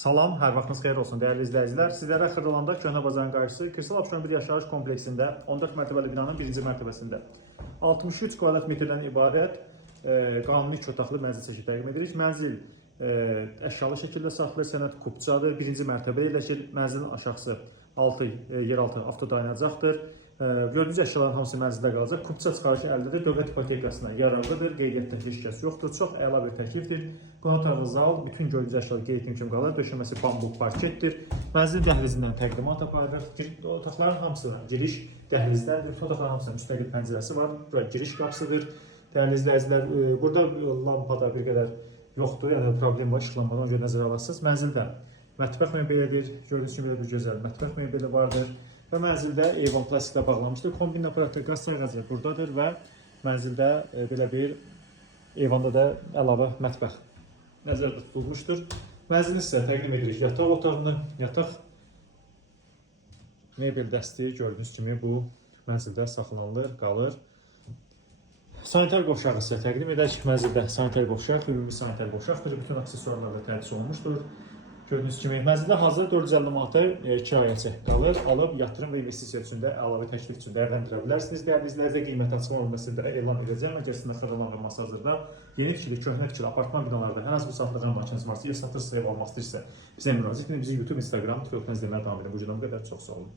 Salam, hər vaxtınız xeyir olsun dəyərli izləyicilər. Sizlərə Xırdalanda Köhnə Bazarın qarşısı Kristal Abşeron bir yaşayış kompleksində 14 mərtəbəli binanın birinci mərtəbəsində 63 kvadrat metrdən ibarət qanuni 2 otaqlı mənzil çəkib təqdim edirik. Mənzil əşyalı şəkildə saxlayır, sənəd kubçadır, birinci mərtəbə yerləşir. Mənzilin aşağısı yeraltı avtodayanacaqdır. Gördüyünüz əşyaların hamısı mənzildə qalacaq. Kubça çıxarışı əldedir. Dövlət ipotekasına yararlıdır. Qeydiyyatda heç kəs yoxdur. Çox əla bir təklifdir. Qonaq otaqlı zal, bütün gördüyünüz əşyalar qeyd kimi qalır. Döşəməsi bambuk parketdir. Mənzil dəhlizindən təqdimat aparırıq. Otaqların hamısına giriş dəhlizdən, bütün otaqların hamısına müstəqil pəncərəsi var. Bura giriş qapısıdır. Dəyərli izləyicilər, burada lampada bir qədər yoxdur, yəni problem var, işıqlanmadan ona görə nəzərə alırsınız. Mənzildə mətbəx mebelidir. Gördüyünüz kimi bir gözəl mətbəx mebeli vardır. Və mənzildə eyvan plastiklə bağlanmışdır. Kombin aparatı, qaz sayğacı buradadır və mənzildə belə bir eyvanda da əlavə mətbəx nəzərdə tutulmuşdur. Mənzilin sizə təqdim edirik yataq otağını. Yataq mebel dəsti gördüyünüz kimi bu mənzildə saxlanılır, qalır. Sanitar qovşağı sizə təqdim edək. Mənzildə sanitar qovşaq, ümumi sanitar qovşaqdır. Bütün aksesuarlarla təchiz olunmuşdur. Gördüyünüz kimi mənzildə hazır 450 manata kirayəçi qalır. Alıb yatırım və investisiya üçün də əlavə təklif üçün dəyərləndirə bilərsiniz. Dəyərli izləyicilər, qiymət açıqlama bölməsində elan edəcəm. Əgər sizin xəbərlanması hazırda yeni fikirli, köhnə fikirli apartman binalarda hər hansı bir saatlıqan makinesi varsa, ya satır, ev almaq istəyirsə bizə müraciət edin. Bizi YouTube, Instagram, Twitter izləməyə davam edin. Bu cürə bu qədər. Çox sağ olun.